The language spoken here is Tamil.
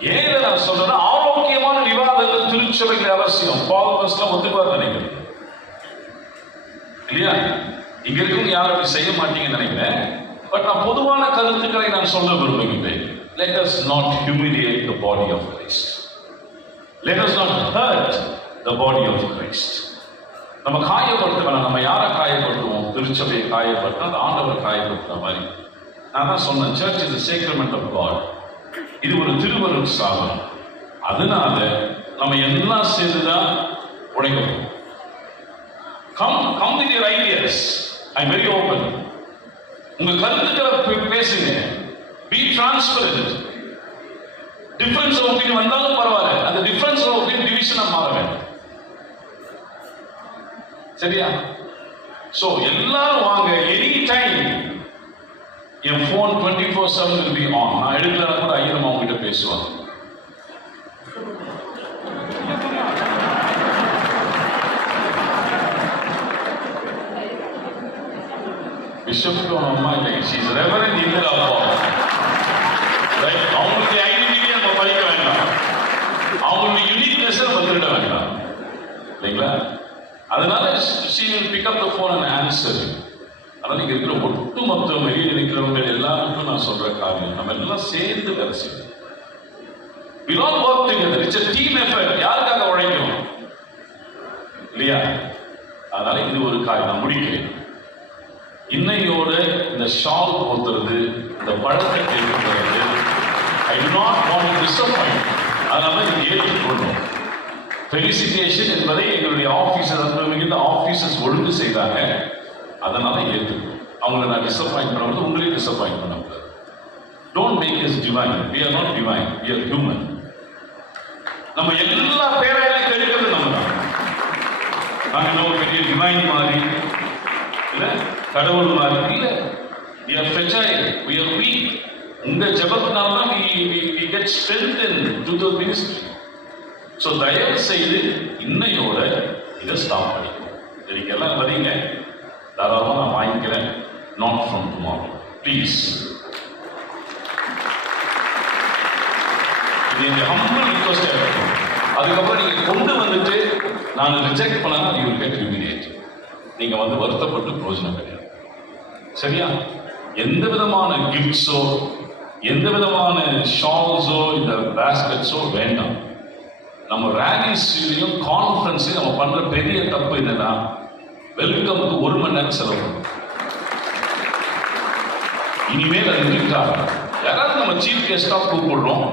ஏன் நான் சொல்றேன்னா ஆரோக்கியமான விவாதங்கள் திருச்சபைக்கு அவசியம். பாவஸ்லாம் ஒத்துக்குவார் நினைக்கிறேன். இல்லையா? இங்க இருக்கும் யாரும் அப்படி செய்ய மாட்டீங்கன்னு நினைக்கிறேன். பட் நான் பொதுவான கருத்துக்களை நான் சொல்ல விரும்புகின்றேன். Let us not humiliate the body of Christ. Let us not hurt the body of Christ. நம்ம காயப்படுத்த வேணாம் நம்ம யாரை காயப்படுத்துவோம்? திருச்சபையை காயப்படுத்தினா அந்த ஆண்டவர் காயப்படுத்துற மாதிரி? நான் தான் சொன்னேன் church is sacrament of God இது ஒரு திருவருள் சாதனம் அதனால நம்ம எல்லாம் சேர்ந்துதான் உழைக்கணும் come come with your ideas I very open உங்க கருத்துக்களை பேசுங்க. Be transparent difference of opinion வந்தாலும் பரவாயில்ல. அந்த டிஃபரன்ஸ் ஆஃப் ஒப்பீனியன் டிவிஷனா மாற வேண்டும். சரியா? சோ எல்லாரும் வாங்க. Any time N phone twenty four seven be on நான் எடுக்கலன்னா கூட ஐயரம் அவங்க கிட்ட பேசுவாங்க பிஷப்புக்கு அவங்க அம்மா இல்லை ஷீஸ் ரெவரண்ட் இந்திரா ரைட் அவங்களுடைய ஐடென்டிட்டியை நம்ம படிக்க வேண்டாம் அவங்களுடைய யூனிக்னஸ் நம்ம திருட வேண்டாம் இல்லைங்களா அதனால she will pick up the phone and answer ஆனால் இங்கே இருக்கிற ஒட்டுமொத்த வெளியில் இருக்கிறவங்க எல்லாருக்கும் நான் சொல்ற காரியம் நம்ம எல்லாம் சேர்ந்து வேலை செய்யணும். We all யாருக்காக உழைக்கும் இல்லையா? அதனால இது ஒரு காரியம். நான் முடிக்கிறேன். இன்னையோட இந்த ஷால் போத்துறது இந்த பழத்தை கேட்கிறது ஐ நாட் வாண்ட் டிசப்பாயிண்ட் அதனால இது ஏற்றுக்கொள்ளும் ஃபெலிசிட்டேஷன் என்பதை எங்களுடைய ஆஃபீஸர் மிகுந்த ஆஃபீஸர்ஸ் ஒழுங்கு செய்தாங்க. அதனால ஏற்றுக்கணும் அவங்கள நான் டிசப்பாயிண்ட் பண்ணும்போது உங்களையும் டிசப்பாயிண்ட் பண்ணக்கூடாது don't make is divine we are not divine we are human நம்ம எல்லா பேரையும் கெடுக்கிறது நம்ம தான் நாங்கள் என்ன பெரிய டிவைன் மாதிரி இல்லை? கடவுள் மாதிரி இல்லை. We are fragile. We are weak இந்த ஜபத்தினால தான் we get strength get strengthened to so தயவு செய்து இன்னையோட இதை ஸ்டாப் பண்ணிக்கணும் இன்னைக்கு எல்லாம் வரீங்க தாராளமாக நான் வாங்கிக்கிறேன். நாட் ஃப்ரம் டுமாரோ ப்ளீஸ் இது எங்க ஹம்பிள் ரிக்வஸ்டாக இருக்கும் அதுக்கப்புறம் நீங்க கொண்டு வந்துட்டு நான் ரிஜெக்ட் பண்ணனா அது வில் கெட் ஹியூமிலியேட் நீங்க வந்து வருத்தப்பட்டு பிரயோஜனம் கிடையாது. சரியா? எந்த விதமான கிஃப்ட்ஸோ எந்த விதமான ஷால்ஸோ இந்த பேஸ்கெட்ஸோ வேண்டாம். நம்ம ரேலிஸ்லையும் கான்ஃபரன்ஸையும் நம்ம பண்ணுற பெரிய தப்பு என்னன்னா வெல்கம்க்கு ஒரு மணி நேரம் செலவு. இனிமேல் அது இருக்கா யாராவது நம்ம சீஃப் கெஸ்டாக கூப்பிடுறோம்